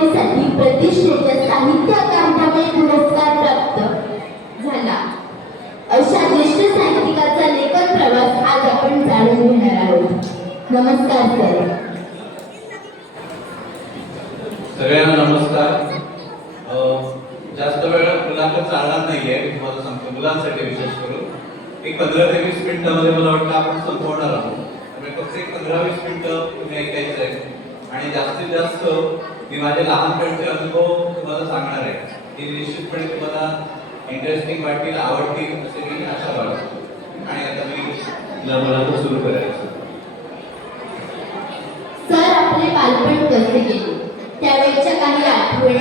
कादंबरीसाठी प्रतिष्ठेच्या साहित्य अकादमी पुरस्कार प्राप्त झाला. अशा ज्येष्ठ साहित्यिकाचा लेखन प्रवास आज आपण जाणून घेणार आहोत. नमस्कार सर. सगळ्यांना नमस्कार. जास्त वेळ मुलांकडे चालणार नाहीये तुम्हाला सांगतो. मुलांसाठी विशेष करून. एक पंधरा ते वीस मिनिटामध्ये मला वाटतं आपण संपवणार आहोत. त्यामुळे फक्त एक पंधरा वीस मिनिटं तुम्ही ऐकायचं आहे आणि जास्तीत जास्त मी माझे लहानपणचे अनुभव तुम्हाला सांगणार आहे. ते निश्चितपणे तुम्हाला इंटरेस्टिंग वाटतील आवडतील असे मी आशा बाळगतो. आणि आता मी मला सुरू करायचं. सर आपले बालपण कसे गेले? त्यावेळेच्या काही आठवणी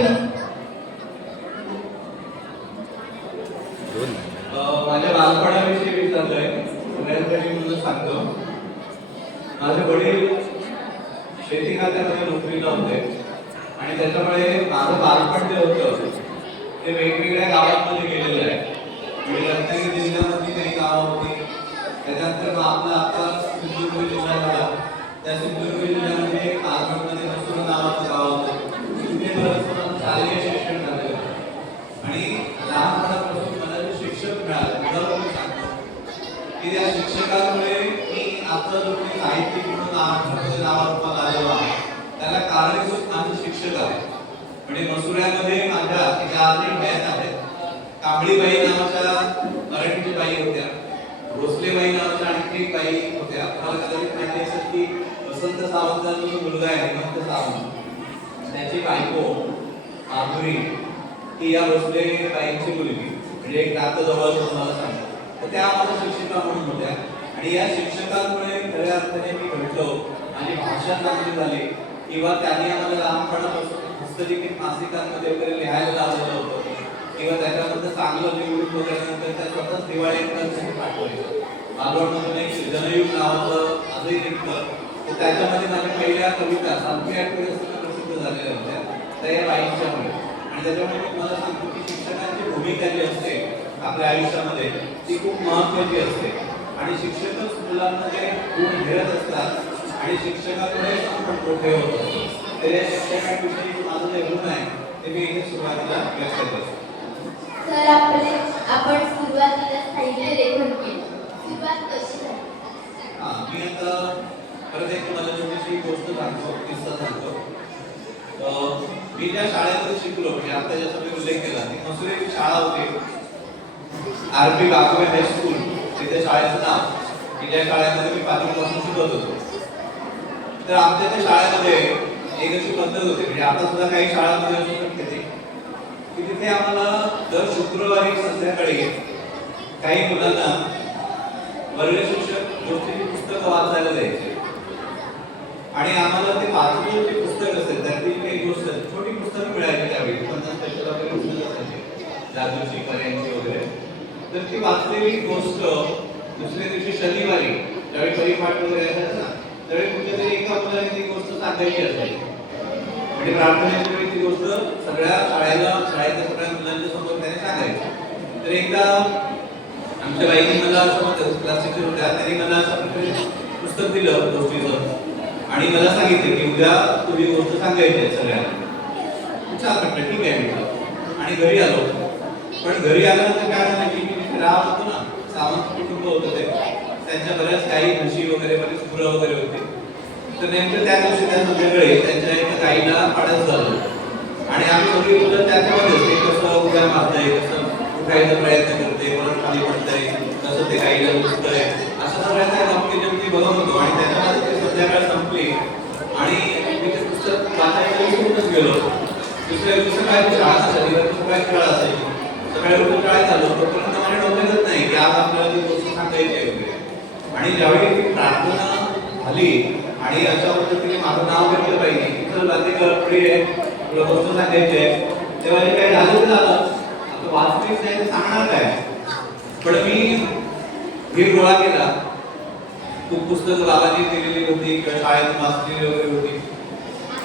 अं, माझ्या बालपणाविषयी विचारलंय सगळ्यांसाठी म्हणून सांगतो माझे वडील शेती खात्यामध्ये नोकरीला होते आणि त्याच्यामुळे माझं बालपण जे होतं ते वेगवेगळ्या गावांमध्ये गेलेलं आहे म्हणजे रत्नागिरी जिल्ह्यामध्ये काही गावं होती त्याच्यानंतर मग आपला आता सिंधुदुर्ग जिल्हा झाला त्या सिंधुदुर्ग जिल्ह्यामध्ये कारवारमध्ये मसूर नावाचं गाव होतं तिथे बरंच शालेय शिक्षण झालेलं आणि लहानपणापासून मला जे शिक्षक मिळाले उदाहरण मी सांगतो की त्या शिक्षकांमुळे मी आता जो मी साहित्यिक म्हणून नावामध्ये नावारूपाला आलेलो आहे त्याला कारणीभूत माझे शिक्षक आहेत म्हणजे मसुऱ्यामध्ये माझ्या ज्या आधी मॅथ आहेत. कांबळीबाई नावाच्या मराठीची बाई होत्या. भोसलेबाई नावाच्या आणखी एक बाई होत्या. तुम्हाला कदाचित माहिती असेल की वसंत सावंतचा जो मुलगा आहे हेमंत सावंत. त्याची बायको माधुरी ही या भोसले बाईंची मुलगी. म्हणजे एक नातं जवळ तुम्हाला सांगतो. तर त्या आम्हाला शिक्षिका म्हणून होत्या. आणि या शिक्षकांमुळे खऱ्या अर्थाने मी घडलो आणि भाषा चांगली झाली. किंवा त्यांनी आम्हाला लहानपणापासून हस्तलिखित मासिकांमध्ये वगैरे लिहायला लावलेलं होतं. किंवा त्याच्यामध्ये चांगलं निवडून वगैरे नंतर त्या स्वतःच दिवाळी अंकांसाठी पाठवले. मालवणमधून एक जनयुग नावाचं आजही निघतं तर त्याच्यामध्ये माझ्या पहिल्या कविता सातवी आठवी असताना प्रसिद्ध झालेल्या होत्या. त्या या बाईंच्यामुळे. आणि त्याच्यामुळे मी तुम्हाला सांगतो की शिक्षकांची भूमिका जी असते आपल्या आयुष्यामध्ये ती खूप महत्त्वाची असते. आणि शिक्षकच मुलांना जे गुण घेत असतात आणि शिक्षकाकडे आपण मोठे होत असतो. तर या शिक्षकांविषयी माझं जे गुण आहे ते मी इथे सुरुवातीला व्यक्त करतो सर आपले आपण सुरुवातीला साहित्य लेखन केलं. सुरुवात कशी झाली? हा, मी आता परत एक तुम्हाला छोटीशी गोष्ट सांगतो किस्सा सांगतो. अं, मी ज्या शाळेमध्ये शिकलो म्हणजे आता ज्याचा मी उल्लेख केला ती मसुरी शाळा होती. आर पी बागवे हायस्कूल तिथे शाळेचं नाव. की ज्या शाळेमध्ये मी पाचवीपासून शिकत होतो. तर आमच्या त्या शाळेमध्ये एक अशी पद्धत होती. म्हणजे आता सुद्धा काही शाळांमध्ये असू शकते ती. की तिथे आम्हाला दर शुक्रवारी संध्याकाळी काही मुलांना वर्ग शिक्षक गोष्टीची पुस्तकं वाचायला द्यायचे. आणि आम्हाला ते वाचलेलं जे पुस्तक असेल त्यातली काही गोष्ट छोटी पुस्तकं मिळायची त्यावेळी. पन्नास पैशाला वगैरे पुस्तक असायची. जादूची पर्यांची वगैरे. तर ती वाचलेली गोष्ट दुसऱ्या दिवशी शनिवारी ज्यावेळी परिपाठ वगैरे असायचा ना त्यावेळी कुठेतरी एका मुलाने ती गोष्ट सांगायची असायची. म्हणजे प्रार्थनेच्या वेळी ती गोष्ट सगळ्या शाळेला शाळेच्या सगळ्या मुलांच्या समोर त्याने सांगायची. तर एकदा आमच्या बाईने मला असं म्हणतात क्लास टीचर होत्या. त्यांनी मला असं पुस्तक दिलं गोष्टीचं. आणि मला सांगितलं की उद्या तुम्ही गोष्ट सांगायची आहे सगळ्यांना. छान म्हटलं ठीक आहे म्हटलं. आणि घरी आलो. पण घरी आल्यानंतर काय झालं की मी राहत होतो ना सावंत कुटुंब होतं ते. त्यांच्या बऱ्याच काही म्हशी वगैरे बरेच गुरं वगैरे होती. तर नेमकं त्या दिवशी त्यांचं वेगळे त्यांच्या एका गाईला पाडत झालं. आणि आम्ही सगळी मुलं त्याच्यामध्येच ते कसं उड्या मारतंय कसं उठायचा प्रयत्न करते परत खाली पडतंय कसं ते गाईला उठतंय असं सगळ्या त्या गमती जमती बघत होतो. आणि त्याच्यामध्ये ते संध्याकाळ संपली. आणि मी ते पुस्तक वाचायला विसरूनच गेलो दुसऱ्या दिवशी काय शाळा असायची दुसरं काय खेळ असेल. सकाळी उठून काय झालं तोपर्यंत मला डोक्यातच नाही की आज आपल्याला ती गोष्ट सांगायची आहे वगैरे. आणि ज्यावेळी प्रार्थना झाली आणि अशा पद्धतीने माझं नाव घेतलं पाहिजे. इथं बांदेकर पुढे आहे. तुला सांगायची आहे. तेव्हा जे काही झालं झालं. आता वास्तविक नाही ते सांगणार काय? पण मी हे गोळा केला. खूप पुस्तकं बाबांनी दिलेली होती. किंवा शाळेत वाचलेली वगैरे होती.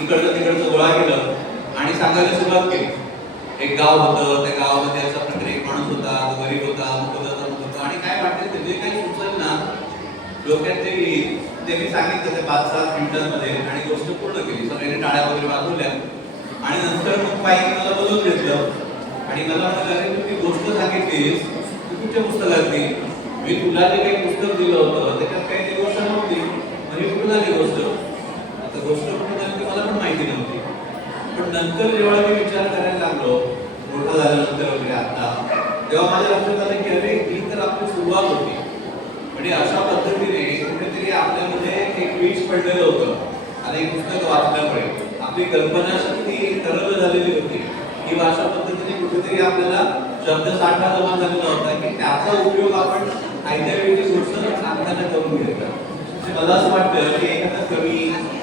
इकडचं तिकडचं गोळा केलं. आणि सांगायला सुरुवात केली. एक गाव होतं. त्या गावामध्ये अशा प्रकारे एक माणूस होता. तो गरीब होता मुकदम होता. आणि काय वाटते ते जे काही सुचल ना. डोक्यात ते येईल त्यांनी मी सांगितलं ते पाच सात मिनिटांमध्ये आणि गोष्ट पूर्ण केली. सगळ्यांनी टाळ्या वगैरे वाजवल्या. आणि नंतर मग बाईक मला बदलून घेतलं. आणि मला म्हणाले तू ती गोष्ट सांगितलीस. तू कुठच्या पुस्तकातली मी तुला जे काही पुस्तक दिलं होतं त्याच्यात काही ती गोष्ट नव्हती. म्हणजे कुठं झाली गोष्ट? आता गोष्ट कुठं झाली ती मला पण माहिती नव्हती. पण नंतर जेव्हा मी विचार करायला लागलो मोठा झाल्यानंतर वगैरे आता तेव्हा माझ्या लक्षात आलं की अरे ही तर आपली सुरुवात होती. म्हणजे अशा पद्धतीने आपल्यामध्ये एक बीज पडलेलं होतं. आणि एक पुस्तक वाचल्यामुळे. आपली कल्पनाशक्ती तरल झालेली होती. किंवा अशा पद्धतीने कुठेतरी आपल्याला शब्द साठा जमा झालेला होता की त्याचा उपयोग आपण आयत्या वेळी गोष्ट सांगताना करून घ्यायचा म्हणजे मला असं वाटतं की एखादा कवी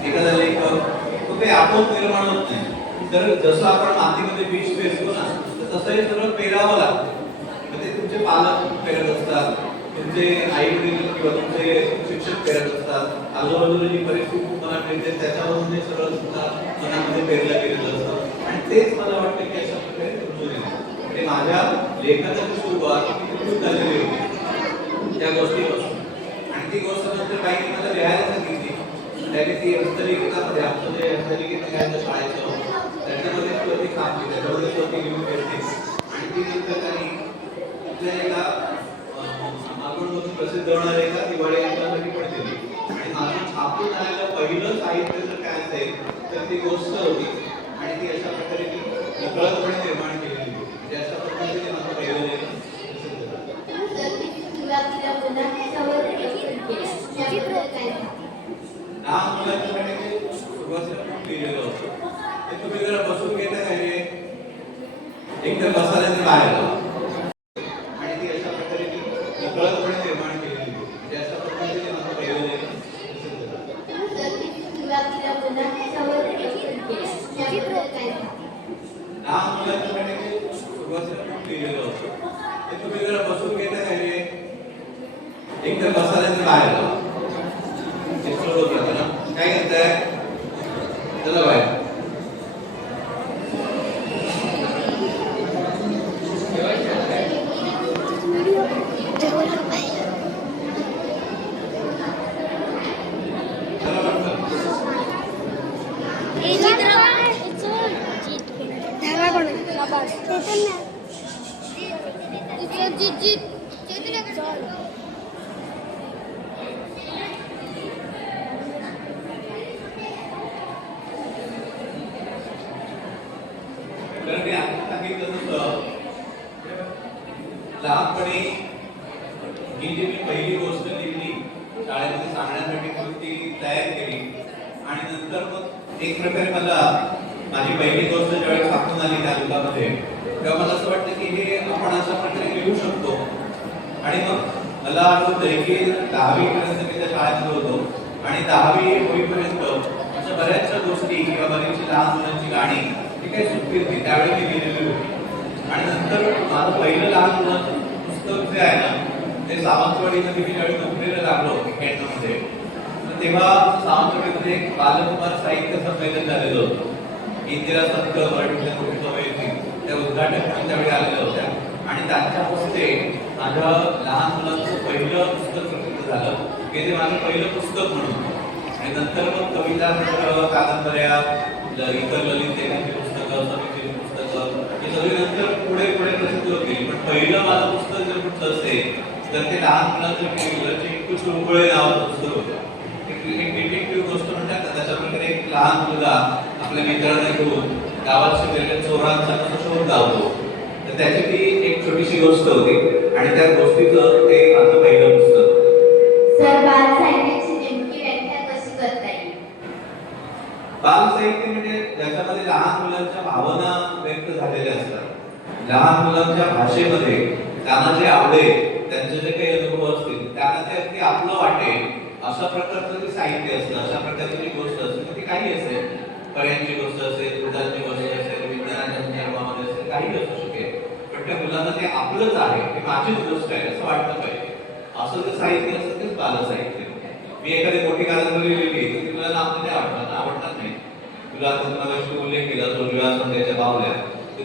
एखादा लेखक तो काही आपोआप निर्माण होत नाही. तर जसं आपण मातीमध्ये बीज पेरतो ना तर तसं हे सगळं पेरावं लागतं. म्हणजे तुमचे पालक पेरत असतात त्यांचे आई वडील किंवा तुमचे शिक्षक करत असतात आजूबाजूला जी परिस्थिती तुम्हाला मिळते त्याच्यावरून ते सगळं सुद्धा मनामध्ये पेरलं गेलेलं असतं. आणि तेच मला वाटतं की अशा प्रकारे रुजून येतं म्हणजे माझ्या लेखनाची सुरुवात खूप झालेली होती त्या गोष्टीपासून. आणि ती गोष्ट नंतर काही मला लिहायला सांगितली. त्याने ती हस्तलिखितामध्ये आमचं जे हस्तलिखित लिहायचं शाळेचं त्याच्यामध्ये ती काम केलं त्याच्यामध्ये ती लिहून घेतली. आणि ती नंतर त्यांनी कुठल्या एका मालवणमधून प्रसिद्ध होणारे एका दिवाळी यंत्रासाठी पण आणि माझं छापून आलेलं पहिलं साहित्य जर काय असेल तर ती गोष्ट होती. आणि ती अशा प्रकारे ती नकळतपणे निर्माण केलेली होती म्हणजे अशा पद्धतीने माझं पहिलं लेखन प्रसिद्ध झालं तर मी सुरुवातीला मुलांसोबत लेखन केलं. त्याबद्दल काय सांगता? लहान मुलांच्यासाठी सुरुवातीला खूप लिहिलेलं होतं ते तुम्ही जरा बसून घेता का हे एकदम बसायला बाहेर लावा. आणि ती अशा प्रकारे ती नकळतपणे निर्माण केलेली होती म्हणजे अशा पद्धतीने माझं पहिलं लेखन प्रसिद्ध झालं तर मी सुरुवातीला मुलांसोबत लेखन केलं. त्याबद्दल काय सांगता? लहान मुलांच्यासाठी सुरुवातीला खूप लिहिलेलं होतं ते तुम्ही जरा बसून घेता का हे एकदम बसायला बाहेर लावा. ते सुरू होतं ना काय करताय चला बाहेर चला पटकन. तर मी आता सांगितलं तसं लहानपणी ही जी मी पहिली गोष्ट लिहिली शाळेमध्ये सांगण्यासाठी मग ती तयार केली. आणि नंतर मग एक प्रकारे मला माझी पहिली गोष्ट ज्यावेळी छापून आली त्या दुकामध्ये तेव्हा मला असं वाटतं की हे आपण अशा प्रकारे लिहू शकतो. आणि मग मला आठवतंय की दहावी पर्यंत मी त्या शाळेत होतो. आणि दहावी होईपर्यंत अशा बऱ्याचशा गोष्टी किंवा बरीचशी लहान मुलांची गाणी ही काही सुटली होती त्यावेळी मी लिहिलेली होती. आणि नंतर माझं पहिलं लहान मुलांचं पुस्तक जे आहे ना ते सावंतवाडीचं मी ज्यावेळी नोकरीला लागलो केंद्रामध्ये तर तेव्हा सावंतवाडीमध्ये एक बालकुमार साहित्य संमेलन झालेलं होतं. इंदिरा संत मराठीच्या त्या उद्घाटक म्हणून त्यावेळी आलेल्या होत्या. आणि त्यांच्या हस्ते माझ्या लहान मुलांचं पहिलं पुस्तक प्रसिद्ध झालं. हे ते माझं पहिलं पुस्तक म्हणून. आणि नंतर मग कविता संग्रह कादंबऱ्या इतर ललित लेखनाची पुस्तकं समितीची पुस्तकं हे सगळी नंतर पुढे पुढे प्रसिद्ध होतील पहिलं माझं पुस्तक जर कुठलं असेल तर ते लहान मुलांचं चिंकू चुळबुळे नावाचं पुस्तक होतं. एक एक डिटेक्टिव्ह गोष्ट म्हणतात त्याच्यामध्ये एक लहान मुलगा आपल्या मित्रांना घेऊन गावात शिकलेल्या चोरांचा कसा शोध लावतो. तर त्याची ती एक छोटीशी गोष्ट होती आणि त्या गोष्टीचं ते माझं पहिलं पुस्तक. होतं. सर बाल साहित्याची नेमकी व्याख्या कशी करता येईल? बाल साहित्य म्हणजे ज्याच्यामध्ये लहान मुलांच्या भावना व्यक्त झालेल्या असतात. लहान मुलांच्या भाषेमध्ये त्यांना जे आवडेल त्यांचे जे काही अनुभव असतील त्यांना ते अगदी आपलं वाटेल अशा प्रकारचं जे साहित्य असतं अशा प्रकारची जी गोष्ट असते ती काही असेल. कळ्यांची गोष्ट असेल वृद्धांची गोष्ट असेल विज्ञानाच्या संदर्भामध्ये असेल काही असू शकेल. पण त्या मुलांना ते आपलंच आहे ते माझीच गोष्ट आहे असं वाटलं पाहिजे. असं जे साहित्य असतं तेच बाल साहित्य मी एखादी मोठी कादंबरी लिहिली तर ती तुला आपल्याला नाही आवडणार आवडणार नाही. तुला आता तुम्हाला उल्लेख केला तो विवाह संध्याच्या बावल्या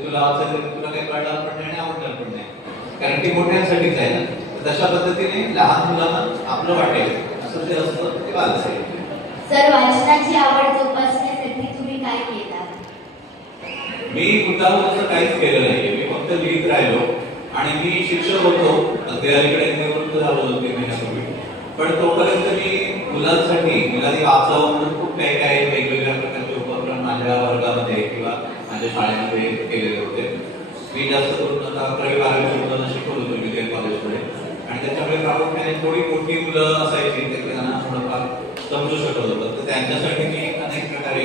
तुला तर तुला काही कळणार पण नाही आणि आवडणार पण नाही. कारण ती मोठ्यांसाठीच आहे ना. तशा पद्धतीने लहान मुलांना आपलं वाटेल. असं जे असतं ते बाल सर वाचनाची आवड जोपासण्यासाठी तुम्ही काय केलं? मी मुद्दाम असं काहीच केलं नाहीये मी फक्त लिहित राहिलो. आणि मी शिक्षक होतो. अगदी अलीकडे निवृत्त झालो दोन तीन महिन्यापूर्वी. पण तोपर्यंत मी मुलांसाठी मुलांनी वाचावं म्हणून खूप काही काही वेगवेगळ्या प्रकारचे उपक्रम माझ्या वर्गामध्ये किंवा माझ्या शाळेमध्ये केलेले होते. मी जास्त करून आता अकरावी बारावी मुलांना शिकवत होतो विद्या कॉलेजमध्ये आणि त्याच्यामुळे प्रामुख्याने थोडी मोठी मुलं असायची त्यांना थोडंफार समजू शकत होतं. तर त्यांच्यासाठी मी अनेक प्रकारे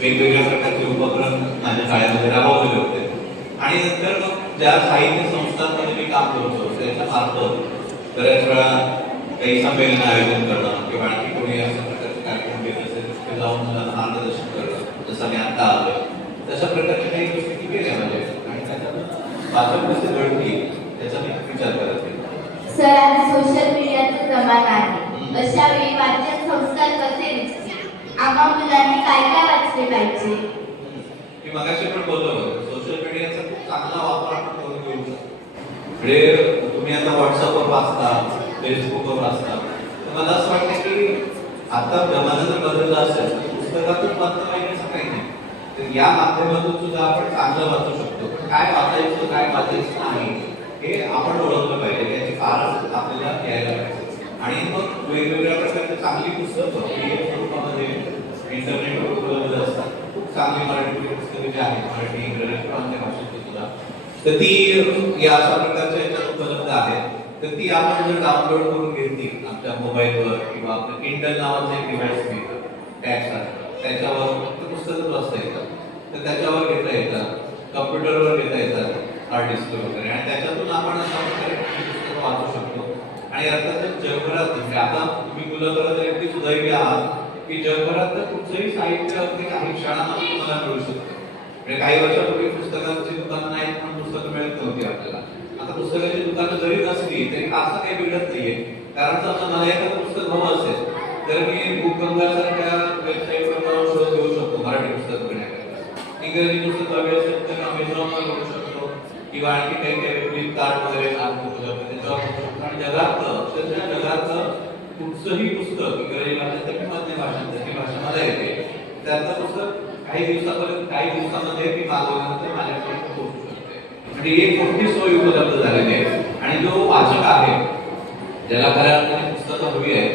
वेगवेगळ्या प्रकारचे उपक्रम माझ्या शाळेमध्ये राबवलेले होते. आणि नंतर मग ज्या साहित्य संस्थांमध्ये मी काम करत होतो त्याच्या मार्फत बऱ्याच वेळा काही संमेलन आयोजन करणं किंवा आणखी कोणी अशा प्रकारचे कार्यक्रम घेत असेल तिथे जाऊन मला मार्गदर्शन करणं जसं मी आता आलो तशा प्रकारच्या काही गोष्टी मी केल्या माझ्या आणि त्याच्यातून घडली त्याचा मी विचार करत होते सर आज सोशल मीडियाचा जमाना आहे. अशा वेळी वाचन संस्कार कसे दिसतील? आम्हा मुलांनी काय काय वाचले पाहिजे? मी मगाशी पण बोललो सोशल मीडियाचा खूप चांगला वापर आपण करून घेऊ. शकतो म्हणजे तुम्ही आता व्हॉट्सअपवर वाचता फेसबुकवर वाचता. तर मला असं वाटतं की आता जमाना जर बदलला असेल पुस्तकातून वाचता पाहिजे असं काही नाही तर या माध्यमातून सुद्धा आपण चांगलं वाचू शकतो. काय वाचायचं काय वाचायचं नाही हे आपण ओळखलं पाहिजे. त्याची फारच आपल्याला द्यायला पाहिजे. आणि मग वेगवेगळ्या प्रकारची चांगली पुस्तकं पीएफ स्वरूपामध्ये इंटरनेटवर उपलब्ध असतात. खूप चांगली मराठी पुस्तकं जी आहेत मराठी इंग्रजी किंवा अन्य भाषेची सुद्धा. तर ती या अशा प्रकारच्या याच्यात उपलब्ध आहेत. तर ती आपण जर डाउनलोड करून घेतली आपल्या मोबाईलवर किंवा आपलं इंटर नावाचं एक डिव्हाइस मिळतं टॅग त्याच्यावर फक्त पुस्तकच वाचता येतात तर त्याच्यावर घेता येतात कम्प्युटरवर घेता येतात हार्ड वगैरे. आणि त्याच्यातून आपण अशा प्रकारे पुस्तकं वाचू शकतो. आणि अर्थातच जगभरात म्हणजे आता तुम्ही मुलं तर सुद्धा इतकी आहात की जगभरात तर कुठचंही साहित्य अगदी काही क्षणामध्ये तुम्हाला मिळू शकतं. म्हणजे काही वर्षापूर्वी पुस्तकांची दुकानं नाहीत पण पुस्तकं मिळत नव्हती आपल्याला. आता पुस्तकाची दुकानं जरी नसली तरी असं काही बिघडत नाहीये. कारण समजा मला एखादं पुस्तक हवं असेल तर मी बुकगंगा सारख्या वेबसाईट जाऊन शोध घेऊ शकतो मराठी पुस्तक घेण्याकरता इंग्रजी पुस्तक हवे असेल तर अमेझॉनवर घेऊ शकतो किंवा आणखी काही काही फ्लिपकार्ट वगैरे आहे उपलब्ध त्याच्यावर घेऊ शकतो आणि जगात अक्षरशः कुठचंही पुस्तक इंग्रजी भाषेचं किंवा अन्य भाषांचं जी भाषा मला येते त्याचं पुस्तक काही दिवसापर्यंत काही दिवसामध्ये मी मागवल्यानंतर माझ्याकडे पोहोचू शकते. म्हणजे एक मोठी सोय उपलब्ध झालेली आहे. आणि जो वाचक आहे ज्याला खऱ्या अर्थाने पुस्तकं हवी आहे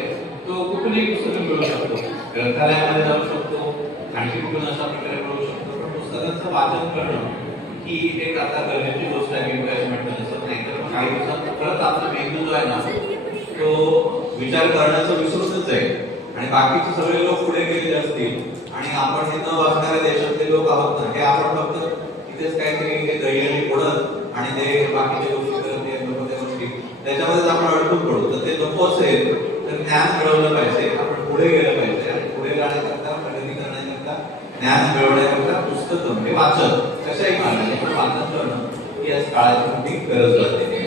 तो कुठूनही पुस्तकं मिळू शकतो. ग्रंथालयामध्ये जाऊ शकतो आणखी कुठून अशा प्रकारे मिळू शकतो. पण पुस्तकांचं वाचन करणं ही एक आता गरजेची गोष्ट आहे मी नाही तर काही दिवसात परत आपला मेंदू जो आहे ना तो विचार करण्याचं विसरूनच जाईल आणि बाकीचे सगळे लोक पुढे गेलेले असतील आणि आपण हे न वाचणाऱ्या देशातले लोक आहोत ना हे आपण फक्त इथेच काहीतरी ते दैयाने पडत आणि ते बाकीच्या गोष्टी करत ते गोष्टी. त्याच्यामध्येच आपण अडकून पडू. तर ते नको असेल तर ज्ञान मिळवलं पाहिजे. आपण पुढे गेलं पाहिजे. आणि पुढे जाण्याकरता प्रगती करण्याकरता ज्ञान मिळवण्याकरता पुस्तकं हे वाचन. कशाही ही आज काळाची मोठी गरज वाटते.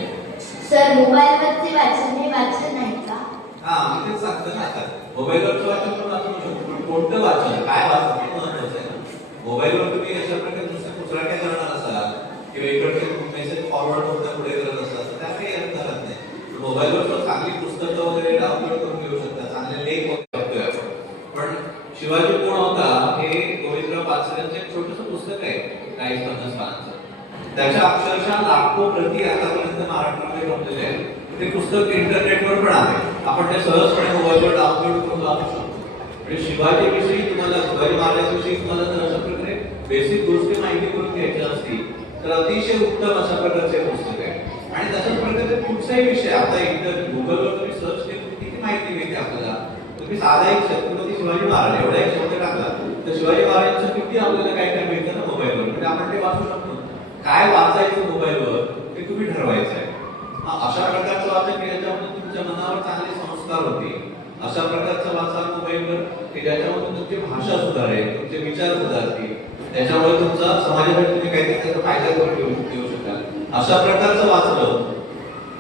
सर मोबाईलवरचे वाचन हे वाचन नाही का? हा मी तेच सांगतो ना आता. वाचन पण वाचू शकतो पण कोणतं वाचन? काय वाचन? हे महत्वाचं आहे ना. मोबाईलवर तुम्ही अशा प्रकारे नुसतं कुचरा काय करणार असाल किंवा इकडचे मेसेज फॉरवर्ड होता पुढे करत असाल तर त्या काही अर्थ राहत नाही. मोबाईलवर पण चांगली पुस्तकं वगैरे डाउनलोड करून घेऊ शकता चांगले लेख वगैरे बघतोय आपण. पण शिवाजी कोण होता? हे गोविंदराव पाचऱ्यांचं एक छोटस पुस्तक आहे. चाळीस पन्नास पानांचं. त्याच्या अक्षरशः लाखो प्रती आतापर्यंत महाराष्ट्रामध्ये जमलेले आहेत. ते पुस्तक इंटरनेटवर पण आहे. आपण ते सहजपणे मोबाईलवर डाउनलोड करून वाचू शकतो. म्हणजे शिवाजी विषयी तुम्हाला शिवाजी महाराजांविषयी तुम्हाला जर अशा प्रकारे बेसिक गोष्टी माहिती करून घ्यायच्या असतील तर अतिशय उत्तम अशा प्रकारचे पुस्तक आहे आणि तशाच प्रकारे कुठचाही विषय आता इंटर गुगलवर तुम्ही सर्च केलं किती माहिती मिळते आपल्याला? तुम्ही साधा एक छत्रपती शिवाजी महाराज एवढा एक शब्द टाकला तर शिवाजी महाराजांचं किती आपल्याला काय काय मिळतं? म्हणजे आपण ते वाचू शकतो. काय वाचायचं मोबाईलवर ते तुम्ही ठरवायचं आहे. हा, अशा प्रकारचं वाचन याच्यामध्ये तुमच्या मनावर चांगले संस्कार होते अशा प्रकारचं वाचन मोबाईलवर की ज्याच्यामधून तुमची भाषा सुधारेल तुमचे विचार सुधारतील. त्याच्यामुळे तुमचा समाजामध्ये तुम्ही काहीतरी त्याचा फायदा करून घेऊ घेऊ शकाल. अशा प्रकारचं वाचलं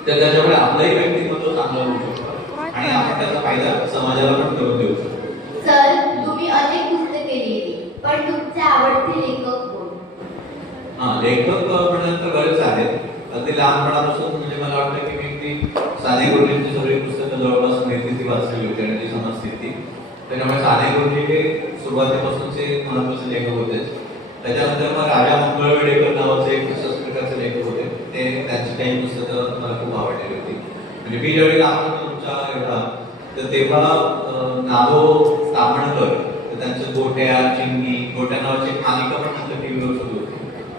तर त्याच्यामुळे आपलंही व्यक्तिमत्व चांगलं होऊ शकतं. आणि आपण त्याचा फायदा समाजाला पण करू देऊ शकतो सर तुम्ही अनेक पुस्तके लिहिली पण तुमचे आवडते लेखक कोण हा लेखक म्हणाल बरेच आहेत अगदी लहानपणापासून म्हणजे मला वाटतं की मी अगदी साने गुरुजींची सगळी पुस्तकं जवळपास माहिती ती वाचलेली होती आणि ती समजस्थिती त्याच्यामुळे साने गुरुजी हे सुरुवातीपासूनचे महत्त्वाचे लेखक होते. त्याच्यानंतर मग राजा मंगळवेडेकर नावाचे एक तशाच प्रकारचे लेखक होते. ते त्यांची काही पुस्तकं मला खूप आवडलेली होती. म्हणजे मी ज्यावेळी लहान होतो तुमच्या एवढा तर तेव्हा अं, नागो तामणकर तर त्यांचं गोट्या चिंगी गोट्या नावाची एक मालिका पण टी टीव्हीवर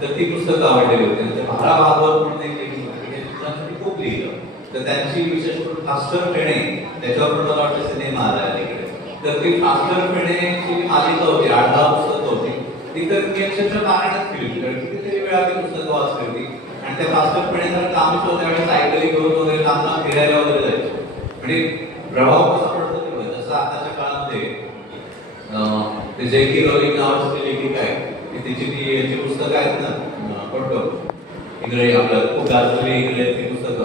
तर ती पुस्तकं आवडलेली होती. नंतर भारा भागवत म्हणून एक ते खूप लिहिलं. तर त्यांची विशेष करून फास्टर फेणे त्याच्यावर पण मला वाटतं सिनेमा आला आहे तिकडे तर ती फास्टर फेणेची जी मालिका होती आठ दहा पुस्तकं होती. ती तर मी अक्षरशः पारायणात केली कारण कितीतरी वेळा ती पुस्तकं वाचली होती. आणि त्या फास्टर फेणे जर काम सुद्धा त्यावेळेस सायकली करून वगैरे लांब फिरायला वगैरे जायचो. म्हणजे प्रभाव कसा पडतो जसं आताच्या काळामध्ये अं, ते जे की रोलिंग नावाची लेखिक लेखिका आहे. त्याची ती याची पुस्तकं आहेत ना अं, कोणतं इंग्रजी आपलं खूप गाजलेली इंग्रजी ती पुस्तकं.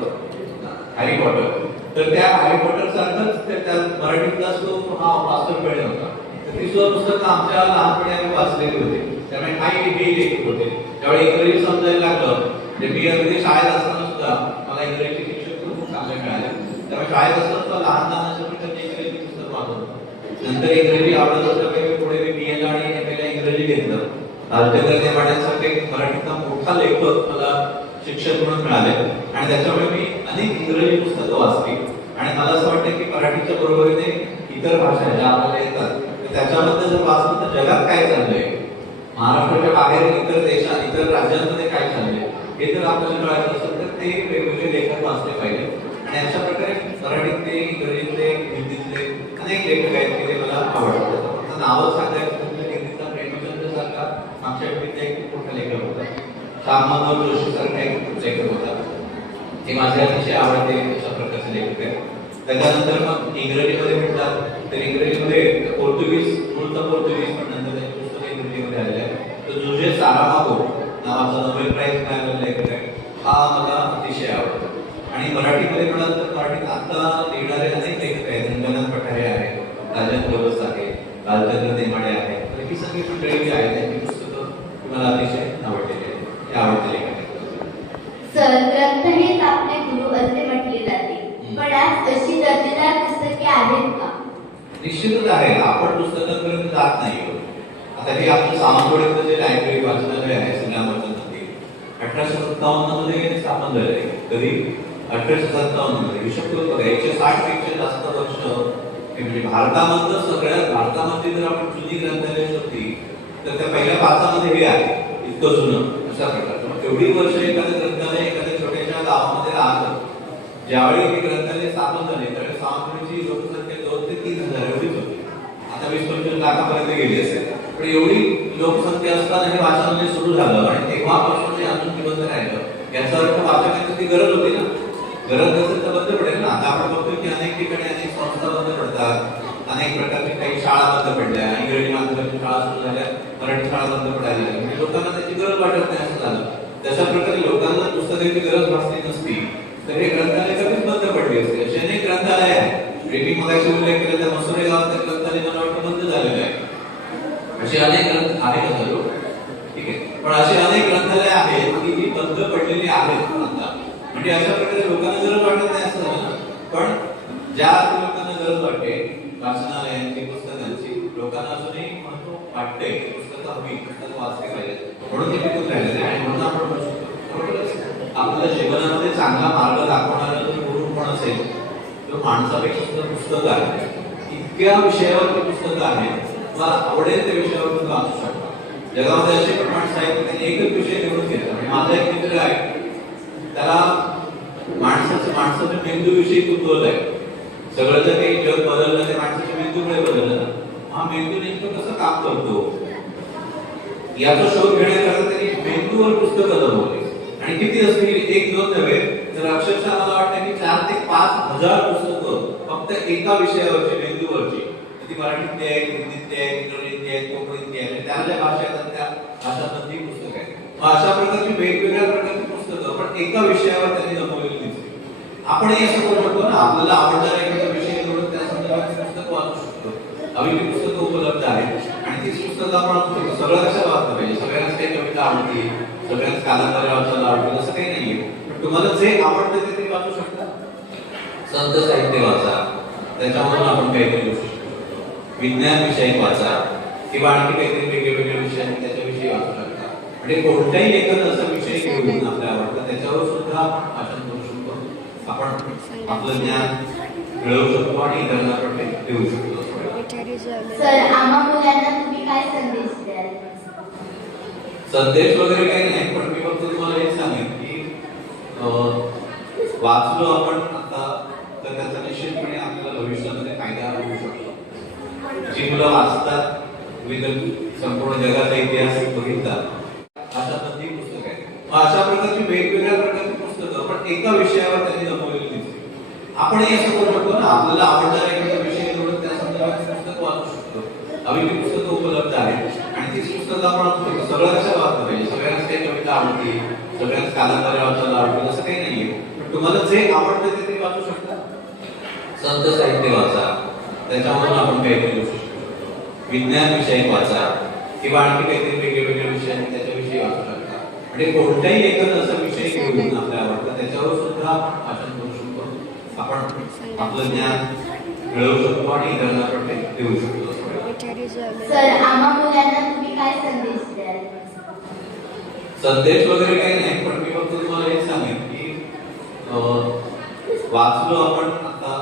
हॅरी पॉटर तर त्या हॅरी पॉटर सारखंच त्या- त्या मराठीतला तो हा वास्तव वेळ होता तर ती सुद्धा पुस्तकं आमच्या लहानपणी आम्ही वाचलेली होती. त्यामुळे काही हे लेखक होते. त्यावेळी इंग्रजी समजायला लागलं. म्हणजे मी अगदी शाळेत असताना सुद्धा मला इंग्रजी शिक्षक खूप चांगले मिळाले. त्यामुळे शाळेत असताना सुद्धा लहान लहान अशा इंग्रजी पुस्तक वाचत नंतर इंग्रजी आवडत असल्यामुळे पुढे मी बी एल आणि एम एला इंग्रजी घेतलं. लालचंद्र नेमाड्यांसारखे मराठीचा मोठा लेखक मला शिक्षक म्हणून मिळाले. आणि त्याच्यामुळे मी अनेक इंग्रजी पुस्तकं वाचली. आणि मला असं वाटतं की मराठीच्या बरोबरीने इतर भाषा ज्या आपल्याला येतात त्याच्याबद्दल जर वाचलं तर जगात काय चाललंय? महाराष्ट्राच्या बाहेर इतर देशात इतर राज्यांमध्ये काय चाललंय? हे जर आपल्याला कळायचं असेल तर ते वेगवेगळे लेखक वाचले पाहिजे आणि अशा प्रकारे मराठीतले इंग्रजीतले हिंदीतले अनेक लेखक आहेत की ते मला आवडतात. नावं सांगायचं आमच्या मागच्या एक खूप लेखक होता. श्याममाधव जोशी सारखा एक लेखक होता. ते माझे अतिशय आवडते अशा प्रकारचे लेखक आहेत. त्याच्यानंतर मग इंग्रजीमध्ये म्हणतात तर इंग्रजीमध्ये पोर्तुगीज पण नंतर त्याची पुस्तक इंग्रजीमध्ये आलेलं आहे तर जुजे सारामागो नावाचा नोबेल प्राईज मिळालेला लेखक आहे हा मला अतिशय आवडतो आणि मराठीमध्ये म्हणाल तर मराठीत आता लिहिणारे अनेक लेखक आहेत रंगनाथ पठारे आहेत राजन गवस आहे लालचंद्र देमाडे आहे तर ही सगळी मंडळी जी आहेत त्यांची पुस्तकं मला अतिशय आवडलेली आहेत ते आवडते लेखक आहेत सर ग्रंथ हेच आपले गुरु असे म्हटले जाते पण आज अशी दर्जेदार पुस्तके आहेत का निश्चितच आहे आपण पुस्तकांपर्यंत जात नाही आहोत. आता हे आपलं सावंतवाडीचं जे लायब्ररी वाचनालय आहे श्रीरामचंद्रमध्ये अठराशे सत्तावन्नमध्ये स्थापन झाले कधी अठराशे सत्तावन्नमध्ये हिशोब करून बघा एकशे साठपेक्षा जास्त वर्ष हे म्हणजे भारतामधलं सगळ्यात भारतामध्ये जर आपण जुनी ग्रंथालय शोधली तर त्या पहिल्या पाचामध्ये हे आहे इतकं जुनं अशा प्रकारचं. मग एवढी वर्ष एखादं ग्रंथालय एखाद्या छोट्याशा गावामध्ये राहतं. ज्यावेळी हे ग्रंथालय स्थापन झाले त्यावेळी सावंतवाडीची लोकसंख्या दोन ते तीन हजार एवढीच होती. आता वीस पंचवीस लाखापर्यंत गेली असेल. पण एवढी लोकसंख्या असताना हे वाचनालय म्हणजे सुरू झालं. आणि तेव्हापासून हे अजून जिवंत राहिलं. याचा अर्थ वाचकांची ती गरज होती ना. गरज नसेल तर बंद पडेल ना. आता आपण बघतोय की अनेक ठिकाणी अनेक संस्था बंद पडतात. अनेक प्रकारचे काही शाळा बंद पडल्या. इंग्रजी माध्यमाची शाळा सुरू झाल्या. मराठी शाळा बंद पडायला लागल्या म्हणजे लोकांना त्याची गरज वाटत नाही असं झालं. तशा प्रकारे लोकांना पुस्तकाची गरज भासली नसती. तर हे ग्रंथालय कधीच बंद पडली असते. असे अनेक ग्रंथालय आहेत. जे मी मगाशी उल्लेख केला त्या मसुरे गावात ग्रंथालय मला वाटतं बंद झालेलं आहे. असे अनेक ग्रंथ आहेत ठीक आहे. पण अशी अनेक ग्रंथालय आहेत की जी बंद पडलेली आहेत आता. म्हणजे अशा प्रकारे लोकांना गरज वाटत नाही असं झालं. पण ज्या लोकांना गरज वाटते वाचनालयांची पुस्तकांची लोकांना अजूनही महत्त्व वाटते की पुस्तकं हवी पुस्तकं वाचली पाहिजे म्हणून ते टिकून राहिलेले आणि म्हणून आपण म्हणू शकतो. आपल्या जीवनामध्ये चांगला मार्ग दाखवणारा जो गुरु कोण असेल तो माणसापेक्षा सुद्धा पुस्तक आहे इतक्या विषयावर ती पुस्तकं आहे मला आवडेल त्या विषयावर तुम्ही वाचू शकता. जगामध्ये असे प्रमाण साहित्य त्यांनी एकच विषय निवडून घेतला म्हणजे माझा एक मित्र आहे त्याला माणसाचं माणसाच्या मेंदूविषयी कुतूहल आहे सगळं जर काही जग बदललं ते माणसाच्या मेंदूमुळे बदललं हा मेंदू नेमकं कसं काम करतो? याचा शोध घेण्याकरता त्यांनी मेंदूवर पुस्तकं जमवली. आणि किती असतील? एक दोन नव्हे. तर अक्षरशः मला वाटतं की चार ते पाच हजार पुस्तकं फक्त एका विषयावरची मेंदूवरची ती मराठीतली आहे हिंदीतली आहे इंग्रजीतली आहेत कोकणीतली आहे त्या ज्या भाषा आहेत त्या भाषांमधली पुस्तकं आहेत. मग अशा प्रकारची वेगवेगळ्या प्रकारची पुस्तकं पण एका विषयावर त्यांनी जमवलेली दिसते आपणही असं करू शकतो ना? आपल्याला आवडणारे एखादा विषय निवडून त्या संदर्भात पुस्तक वाचू शकतो हवी ती पुस्तकं उपलब्ध आहेत आणि तीच पुस्तकं आपण सगळं कशाला वाचलं पाहिजे. सगळ्यांनाच काही कविता आवडते सगळ्यांनाच कादंबऱ्या वाचायला आवडतील असं काही नाहीये. पण तुम्हाला जे आवडतं ते तुम्ही वाचू शकता. संत साहित्य वाचा. त्याच्यामधून आपण काहीतरी गोष्टी शकतो. विज्ञान विषयक वाचा. किंवा आणखी काहीतरी वेगळे वेगळे विषय आहेत त्याच्याविषयी वाचू शकता. म्हणजे कोणताही एकच असा विषय घेऊन आपल्या आवडता त्याच्यावर सुद्धा आपण वाचन करू शकतो. आपण आपलं ज्ञान मिळवू शकतो आणि इतरांना पण ते देऊ शकतो. सर आम्हा मुलांना तुम्ही काय संदेश द्याल? संदेश वगैरे काही नाही पण मी फक्त तुम्हाला हेच सांगेन की अं, वाचलो आपण आता तर त्याचा निश्चितपणे आपल्याला भविष्यामध्ये फायदा होऊ शकतो. जी मुलं वाचतात तुम्ही जर संपूर्ण जगाचा इतिहास बघितला अशा पद्धती पुस्तक आहे मग अशा प्रकारची वेगवेगळ्या प्रकारची पुस्तकं पण एका विषयावर त्यांनी जमवलेली दिसते आपणही असं करू शकतो ना आपल्याला आवडणारा एखादा विषय निवडून त्या संदर्भात पुस्तक वाचू शकतो ती पुस्तकं उपलब्ध आहेत आणि तीच पुस्तकं आपण सगळ्यांच्या शकतो सगळं कसं वाचलं पाहिजे. सगळ्यांनाच काही कविता आवडते सगळ्यांच कादंबऱ्या वाचायला आवडतील असं काही नाहीये. पण तुम्हाला जे आवडतं ते ते वाचू शकता. संत साहित्य वाचा. त्याच्यामधून आपण काहीतरी गोष्टी शकतो. विज्ञान विषयी वाचा. किंवा आणखी काहीतरी वेगळे वेगळे विषय आहेत त्याच्याविषयी वाचू शकता. म्हणजे कोणताही एकच असा विषय घेऊन आपल्या आवडता. त्याच्यावर सुद्धा आपण वाचन करू शकतो. आपण आपलं ज्ञान मिळवू शकतो आणि इतरांना पण देऊ शकतो. सर आम्हा मुलांना तुम्ही काय संदेश द्याल? संदेश वगैरे काही नाही पण मी फक्त तुम्हाला हे सांगेन की अं, वाचलो आपण आता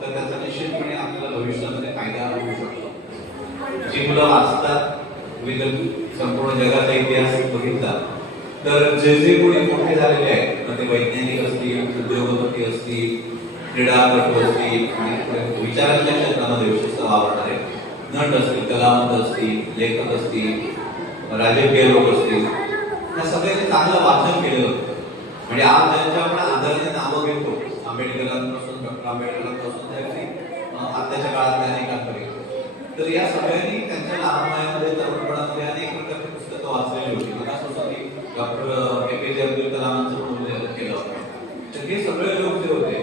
तर त्याचा निश्चितपणे आपल्याला भविष्यामध्ये फायदा होऊ शकतो. जी मुलं वाचतात तुम्ही जर संपूर्ण जगाचा इतिहास बघितला तर जे जे कोणी मोठे झालेले आहेत मग ते वैज्ञानिक असतील उद्योगपती असतील क्रीडापटू असतील आणि विचारांच्या क्षेत्रामध्ये विशेषतः वावरणारे नट असतील कलावंत असतील लेखक असतील राजकीय लोक असतील या सगळ्यांनी चांगलं वाचन केलेलं होतं. म्हणजे आज ज्यांच्या आपण आदराने नावं घेतो आंबेडकरांपासून डॉक्टर आंबेडकरांपासून ते अगदी, काळात आताच्या काळातल्या अनेकांपर्यंत तर या सगळ्यांनी त्यांच्या लहान वयामध्ये तरुणपणामध्ये अनेक प्रकारची पुस्तकं वाचलेली होती. मला असं होतं की डॉक्टर ए पी जे अब्दुल कलामांचं पण उल्लेख केलं होतं तर हे सगळे लोक जे होते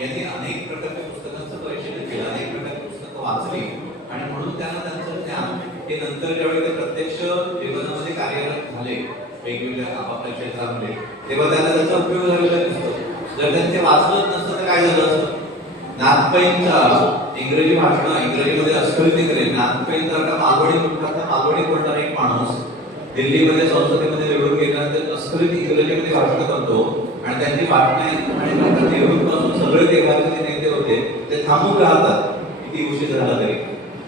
यांनी अनेक प्रकारच्या पुस्तकांचं परिचय केलं अनेक प्रकारची पुस्तकं वाचली आणि म्हणून त्यांना त्यांचं ज्ञान हे नंतर ज्यावेळी ते प्रत्यक्ष जीवनामध्ये कार्यरत झाले वेगवेगळ्या आपापल्या क्षेत्रामध्ये तेव्हा त्यांना त्याचा उपयोग झालेला दिसतो. जर त्यांनी ते वाचलंच नसतं तर काय झालं असतं? नाथपैंचा इंग्रजी भाषण इंग्रजीमध्ये अस्खलित इंग्रजी नाथपैंचा का मालवणी म्हणतात ना मालवणी बोलणारा एक माणूस दिल्लीमध्ये संसदेमध्ये निवडून गेल्यानंतर अस्खलित इंग्रजीमध्ये भाषण करतो आणि त्यांची वाटणे आणि नंतर निवडूनपासून सगळे देवाचे जे नेते होते ते थांबून राहतात. किती उशीर झाला तरी.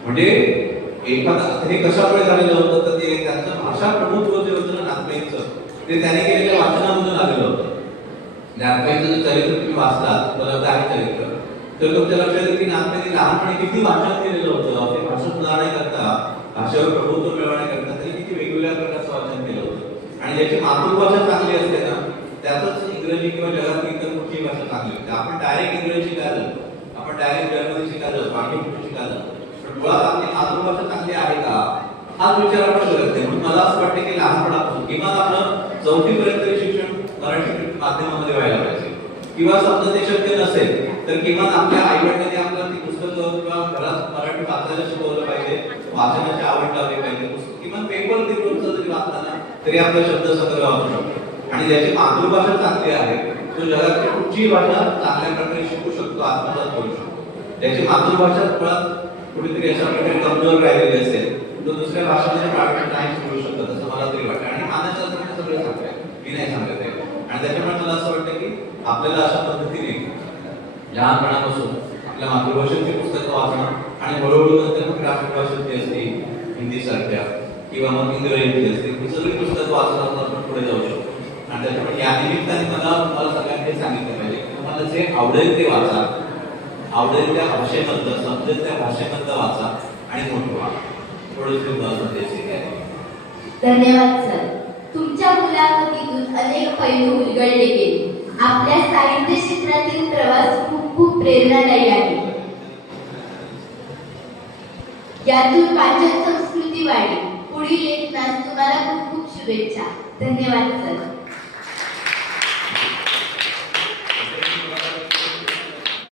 म्हणजे एखादा हे कशामुळे झालेलं होतं तर ते त्यांचं भाषा प्रभुत्व जे होतं ना नाथपैंचं ते त्याने केलेल्या वाचनामधून आलेलं होतं. नागपाईचं जर चरित्र तुम्ही वाचतात उपलब्ध आहे चरित्र तर तुमच्या लक्षात येईल की नागपाईने लहानपणी किती वाचन केलेलं होतं. ते भाषण सुधारण्याकरता भाषेवर प्रभुत्व मिळवण्याकरता त्यांनी किती वेगवेगळ्या प्रकारचं वाचन केलं होतं. आणि ज्याची मातृभाषा चांगली असते ना त्यातच इंग्रजी किंवा जगातली इतर कुठची भाषा चांगली होते. आपण डायरेक्ट इंग्रजी शिकायला आपण डायरेक्ट जर्मनी शिकायला बाकी कुठे शिकायला मुळात आपली मातृभाषा चांगली आहे का? हाच विचार आपण करत नाही. म्हणून मला असं वाटतं की लहानपणापासून किमान आपलं चौथीपर्यंत शिक्षण मराठी माध्यमामध्ये व्हायला पाहिजे. किंवा समजा ते शक्य नसेल तर किमान आपल्या आई वडिलांनी आपल्याला ती पुस्तकं किंवा घरात मराठी वाचायला शिकवलं पाहिजे वाचनाची आवड लावली पाहिजे किमान पेपर ते रोजचं जरी वाचताना तरी आपला शब्द संग्रह वाचू शकतो. आणि ज्याची मातृभाषा चांगली आहे तो जगातली कुठचीही भाषा चांगल्या प्रकारे शिकू शकतो आत्मसात करू शकतो. त्याची मातृभाषा मुळात कुठेतरी अशा प्रकारे कमजोर राहिलेली असेल तो दुसऱ्या भाषेमध्ये प्रावीण्य नाही करू शकत असं मला तरी वाटतं. आणि मानसशास्त्राने सगळं सांगताय. मी नाही सांगत आहे. आणि त्याच्यामुळे मला असं वाटतं की आपल्याला अशा पद्धतीने लहानपणापासून आपल्या मातृभाषेची पुस्तकं वाचणं आणि हळूहळू नंतर मग राष्ट्रभाषेची असतील हिंदी सारख्या किंवा मग इंग्रजीची असतील ही सगळी पुस्तकं वाचून आपण पुढे जाऊ शकतो. आणि त्याच्यामुळे या निमित्ताने मला तुम्हाला सगळ्यांनी सांगितलं पाहिजे तुम्हाला जे आवडेल ते वाचा. आवडेल त्या भाषेबद्दल समजेल त्या भाषेबद्दल वाचा आणि मोठं व्हा. थोडंसं तुम्हाला संदेश धन्यवाद सर. तुमच्या मुलाखतीतून अनेक पैलू उलगडले गेले. आपल्या साहित्य क्षेत्रातील प्रवास खूप खूप प्रेरणादायी आहे. यातून वाचन संस्कृती वाढेल. पुढील लेखनास तुम्हाला खूप खूप शुभेच्छा. धन्यवाद सर.